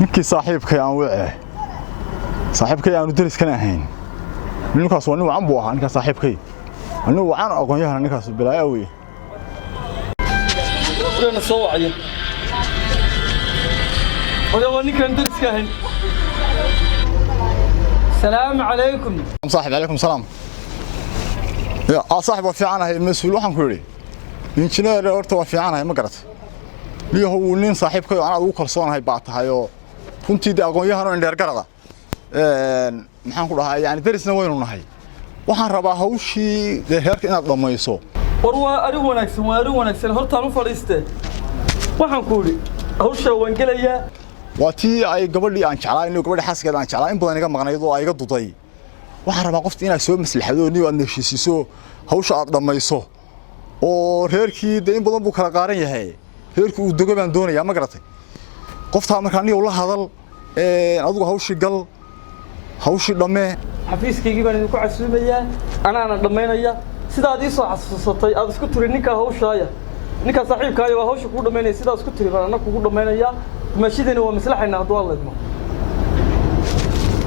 ninkii saaxiibkay aan wacay saaxiibkay aanu dariskan ahayn ninkaas waa nin wacan buu ahaa ninka saaxiibkay anigu wacan aqoon-yahan ninkaas bilaa weey أنا صوّع عليه. هذا هو نيكان درس كاهن. السلام عليكم. صاحب عليكم السلام. يا صاحب وفي عنها المسؤول وحن كوري. إنجنير أرتو وفي عنها ما قرأت. ليه هو نين صاحبك أنا أقول كرسون هاي بعتها يو. كنت دا أقول يهانو عند القرضة. محن كلها يعني درسنا وين ونهاي. وحن رباه وشي ده هيك إن الله ما يسوى. warwa arigu wanaagsan hortaan u fadhiistay waxaan ku yiri hawsha waan galayaa waatii ay gabadhii aan jeclaa inuu gabadhii xaskeeda aan jeclaa in badan iga maqnayd oo ay iga duday waxaan rabaa qofta inaad soo maslaxado niyo aad heshiisiso hawsha aad dhamayso oo reerkii in badan buu kala qaaran yahay reerku uu dogo baan doonayaa ma garatay qofta markaa niyo la hadal adigu hawshii gal hawshii dhamee xafiiskaygii baan idinku casuumayaa anaana dhamaynaya sidaad ii soo xasuusatay aad isku tiri ninka hawshaaya ninka saaxiibkaayo waa hawsha ku dhameynay sidaad isku tiri baan anagu ku dhameynaya maashidina waa maslaxayna haduu alla idmo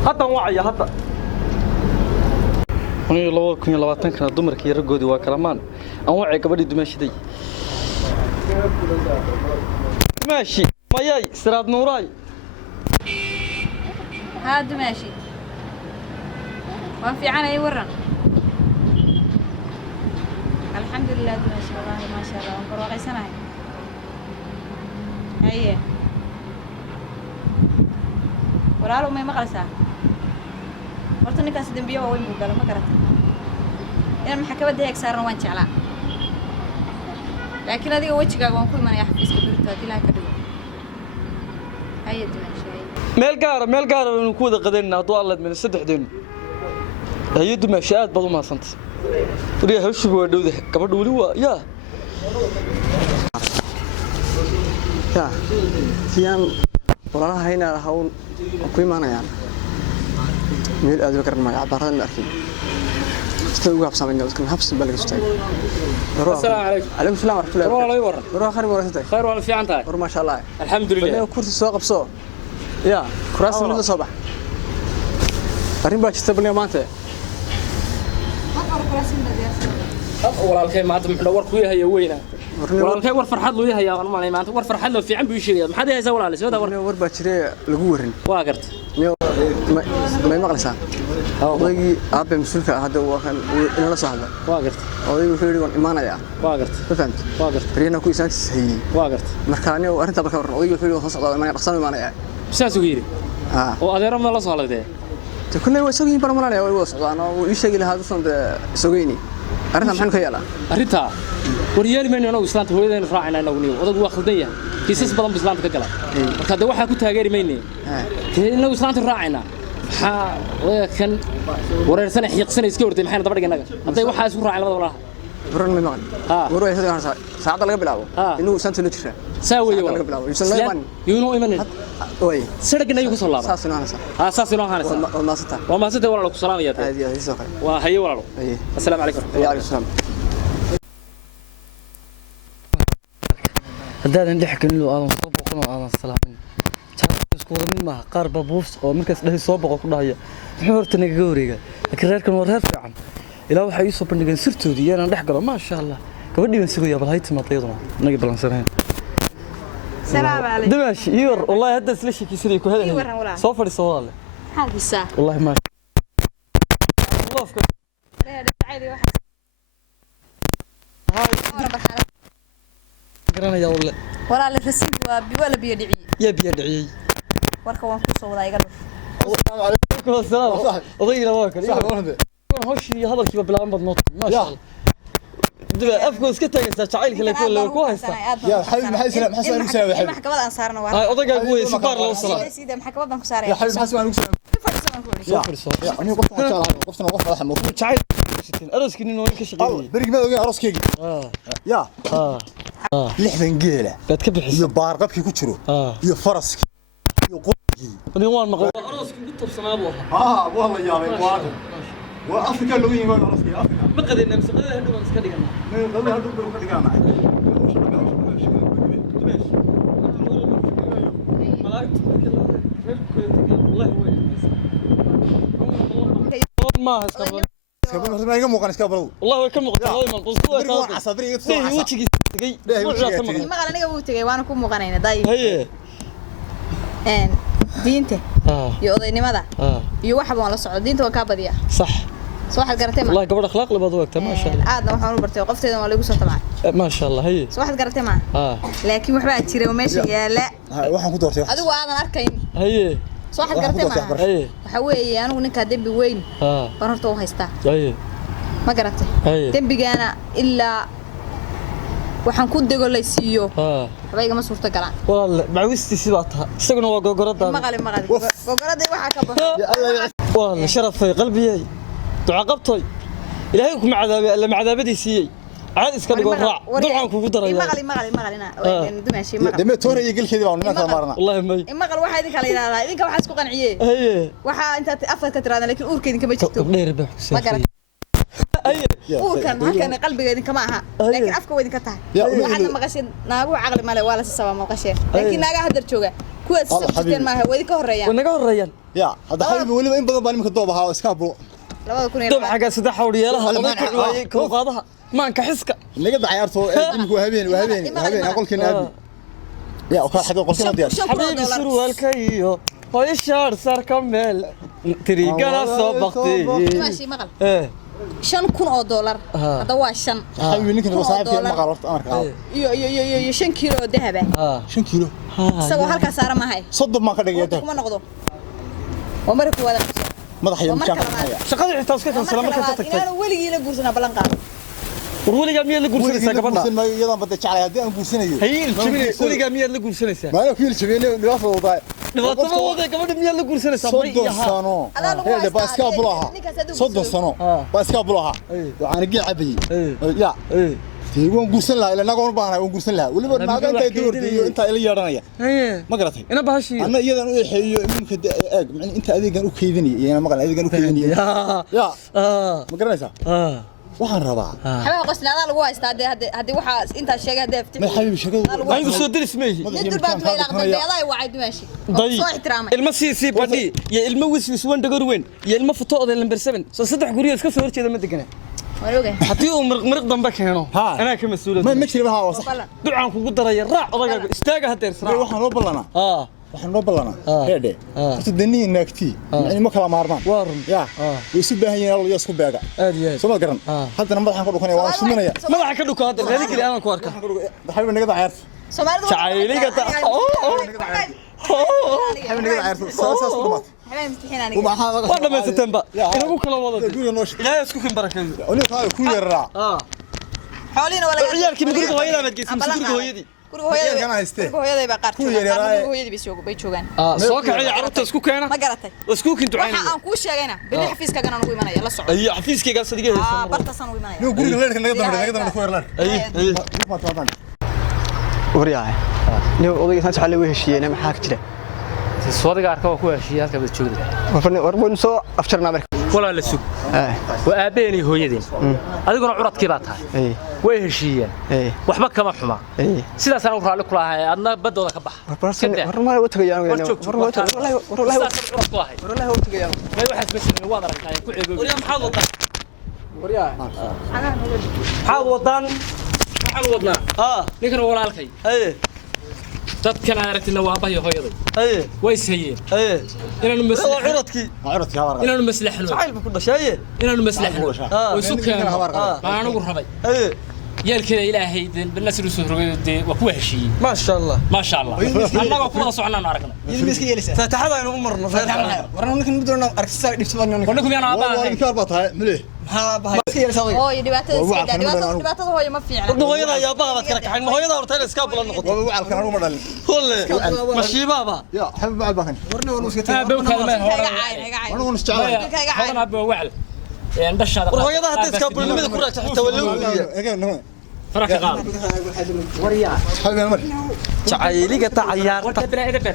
hadda wacaya hadda aniga 2020 kana dumarkii ragoodi waa kalamaan aan wacay gabadhii dumaashiday ماشي ماياي سراد نوراي هاد ماشي وفي عنا يورن الحمد لله ما شاء الله ما شاء الله وقرأي سنة هي ورالو ما مقلسة ورتني كاس دنبيه وين بقول ما قرأت أنا محكمة ده يكسرنا وان شعلا لكن هذه وجهك وان كل من يحفظ كبرته هذه لا كده هي دمشق ميل قارة نكود قدرنا طوال من السدح دين هي دمشقات بدو ما صنت وريه هوش بودوده كبر دولوا يا فيان وراها هنا هون كوي ما أنا يعني ميل أذكر كرنا مع عبارة الأركين استوى قاب سامين قلت كم حبس بالك استوى السلام عليكم عليكم السلام ورحمة الله والله يورن وراها خير ورثتك خير والله في عنتها ما شاء الله الحمد لله كورس السوق بصو يا كراس من الصباح أرين باش تبني ما أنت walaalkay maanta muxuu war ku yahay weeyna walaalkay war farxad loo yahay aan maanay maanta war farxad loo fiican buu sheegay maxaad haysaa walaalay soo war war baa jiray lagu warin waa gartay ma maqlaysaa odaygi aabe masuulka hadda waa kan in la sahla waa gartay odaygu wuxuu yiri waan imaanaya waa gartay fahmt waa gartay riyana ku isaantis hayay waa gartay marka aniga arinta balka waran odaygu wuxuu yiri waan socdaa imaanaya dhaqsan imaanaya saas uu yiri oo adeero ma la soo halagday كنا وسوين برمانة ولا وصعنا ويشتغل هذا صند سويني أرنتا محن كيالا أرنتا وريالي من أنا وإسلام هو إذا نفرعنا أنا ونيو وضد واخدية كيسس بدم بإسلام تكلا كذا واحد كنت هاجري مني إنه إسلام تراعنا كان ورا سنة يقصني سكورتي محن طبعا جناك أنت واحد سكور على ولا برن من مغن ورا هذا ساعة الله قبله إنه سنة نتشة ساوي ولا قبله يسلم يونو إيمان وي سرقنا يوكس الله ساسنا هذا ساسنا هذا وما سته وما سته ولا لك سلام يا هذه سوق وهي ولا السلام عليكم وعليكم السلام هذا عندي حكي له أنا صوبه أنا السلام iskuuda mid maaha qaar babuus oo markaas dhahay soo boqo ku dhahaya muxuu horta naga wareega laakiin reerkan waa reer fiican ilaa waxa ay soo bandhigeen sirtoodii inaan dhex galo ma sha Allah gabadhii baan sugaya bal hay timaadayaduna naga balansaneen السلام عليكم دمشق يور والله هذا سلشي كيسري كو هذا سو فريسو والله حالسا والله ما وقفك عادي واحد قرنا يا والله ولا الرسيد ولا بيدعي يا بيدعي warka waan ku soo wadaa iga dhuf السلام عليكم السلام وضينا واكل هوشي hadalkiiba bilaban bad noot ma sha Allah daba afku iska tagaysa jacaylka la ku haysta يا حبيبي محسن نكسر يا حبيبي maxkamada aan saarno waa ay odayga ku weeyay sifaar loo salaam sida maxkamada aan ku saaray يا حبيبي محسن نكسر يا فرسو يا أنا قفتنا واحد حمو jacayl araskii nin oo ka shaqeeyay بريق ما اوغي aroskeygi يا لحدن geela baad ka bixisay iyo baarqabkii ku jiro iyo faraski iyo qodkii wadin waan maqlay aroskii ugu tabsanaabo والله يا بابا وافريكا لو يجي aroskii afrika ما قدرنا مسقدنا هندو بس كدغنا قبل هذا بقول لك انا ما اسكبل اسكبل ما يقوم مقان اسكبل والله كم مقطع والله من قصوى كان عصبري يتصل وجهي تغي ma qal aniga wuu tagay waana ku muuqanayna day هي diinta اه iyo odaynimada اه iyo waxba waan la socdo diinta waan ka badiyaa صح soo waxaad garatay ma والله قبل اخلاق لبد وقت ما شاء الله aadna waxaan u bartay qofteeda waa lagu soo tabcay ما شاء الله هي soo waxaad garatay ma اه laakiin waxba jira oo meesha yaala waxaan ku doortay adigu aadan arkayn هي soo waxaad garatay ma هي waxa weeye anigu ninka dambi weyn اه baan horta u haystaa هي ma garatay هي dambigaana ilaa waxaan ku dego la siiyo اه waxba igama suurta galaan والله معوستي سيباتها استغنا وغوردا maqali gogoladay waxa ka baxo والله شرفي قلبي تعاقبتي إلهيكم عذابي إلا معذابتي سيء عاد إسكال الراع دعاء كوكو درا maqalina dumashi maqal deme toona iyo galkeedii baan nimanka maarna والله ما maqal waxa idin kala ilaalaa idinka waxa isku qanciyay هي waxa inta afar ka tiraada laakiin uurka idinka ma jirto غير بح ma garan هي uurkan halkan qalbiga idinka ma aha laakiin afka way idinka tahay waxaad maqashin naagu caqli male waa la sabab maqasheen laakiin naaga hadar jooga kuwa sababteen ma aha way ka horeeyaan ونجا الريان يا هذا حبيبي waliba in badan baan nimanka doobaha iskaablo 2000 دم حاجة سدح حوريالها الله كم قاضها ما أنك حسك naga dacayarto imku habeen aqolkina abi يا وكان حق قلتنا ديال حبيبي سروال كيو هاي الشهر صار كمل تريقنا صبختي ماشي مقل ايه $5,000 هذا هو 5 حبيبي ninkan wasaaib fiican ma qarorto amarka iyo 5 kiilo dahab اه 5 kiilo isagoo halka saara ma hay صدق ما ka dhigay kuma noqdo ومرك ولا madaxaya mishaan ka شقدي حتى اسكت سلام marka ka tagtay inaan weligii guursana balan qaado weliga miyaad la guursanaysaa gabadha iyadan bada jacay hadii aan guursanayo hayil jabine weliga miyaad la guursanaysaa ma ku jabine dhibaato wadaa dhibaato wadaa gabadha miyaad la guursanaysaa bari iyo ha sano heede baa iska bulaha 30 sano baa iska bulaha waxaan igi cabay ya waan guursan lahaa ilaa nagoon baan waan guursan lahaa waliba naaga inta doordiyo inta ila yeeranaya ma garatay ina bahashi ana iyadan u xeeyo iminka eeg inta adeegan u keydinay iyana maqal adeegan u keydinay ya ma garanaysaa waxaan rabaa xabaa qosnaada lagu haystaa hadii waxa inta sheegay hadii afti ma xabiibi shaqada ayuu soo diris meehi inta baad ma ilaaqday beeday wacay dumashi soo ixtiraamay ilma si badhi iyo ilma wiswis wan dhagar weyn iyo ilma futooda lambar 7 soo saddex guriyo iska soo horjeeda ma degana haddii uu mirq dambe keeno anaa ka mas'uulad ma jira waxa wasax ducaan kugu daraya raac odagaaga istaaga hadeer sraa waxaan loo ballanaa waxaan loo ballanaa heede horta danii naagtii yani ma kala maarmaan ya way isu baahan yihiin hal isku beega aad iyo aad soo ma garan haddana madaxan ka dhukanaya waan shuminaya madaxa ka dhuko hadda reeri kale aan ku arka xabiib naga dacayarta Soomaalidu jacayliga ta xabiib naga dacayarta saas ku dhumaat حبايبي مستحيل انا waa dhamaysatanba inagu kala wada ilaahay isku kin barakeeyo oni qaal ku yeeraa حوالينا ولا ciyaalkii guriga hooyada baad geysay guriga hooyadii guriga hooyaday baa qaarkood guriga hooyadii bay joogaan soo kacay carruurta isku keena ma garatay isku kin ducaynaa waxa aan ku sheegayna bili xafiiskaaga aan ugu imanaya la socod ay xafiiskayga sadiga haysan bartasan ugu imanaya guriga leerka naga dambe ku yeeraa ay ma taadan waryahay nin odayga san xalay way heshiiyeen maxaa ka jira soodiga arka waa ku heshiiyay halka bad joogda warban soo afjarnaa marka wala la sug waa aabeeni hooyadeen adiguna curadkii baa tahay way heshiiyeen waxba kama xuma sidaas aan u raali ku lahay adna badooda ka bax warma u tagayaan wallahi wallahi u tagayaan may waxaas bashir waa aragtay ku ceego wariya maxaad wadaa waryahay maxaad wadaan waxaan wadnaa ninkan walaalkay dadkan aragtina waa abahay hooyaday way sayeen inaanu maslaxno jacayl ku dhashay inaanu maslaxno oo isu keeno baan anigu rabay yeelkeeda ilaahay banasir soo rogay waa ku heshiiyay ma sha Allah annaga ku wada soconaan aragna ilmiiska yeelisa faataxada aynu u marno waran ninkan mid doona aragtisa dhibsadaan wanakum yana abahay ka baa mile maxaa bahay iska yeelisa oo dhibaatada hooyo ma fiicna hooyada ayaa baabad kala kaxay ma hooyada horta iska bulan noqoto waa wacalkan anigu ma dhalin walle mashiibaaba ya xabiib ma baahan warna waa iska beewkaada ma hore anigu nisjacay hadana ba wacal dhashada hooyada hadda iska bulanimada ku raacay xitaa walaw فرق قال حبيبي مر jacayliga ta ciyaarta ورد بلا ادب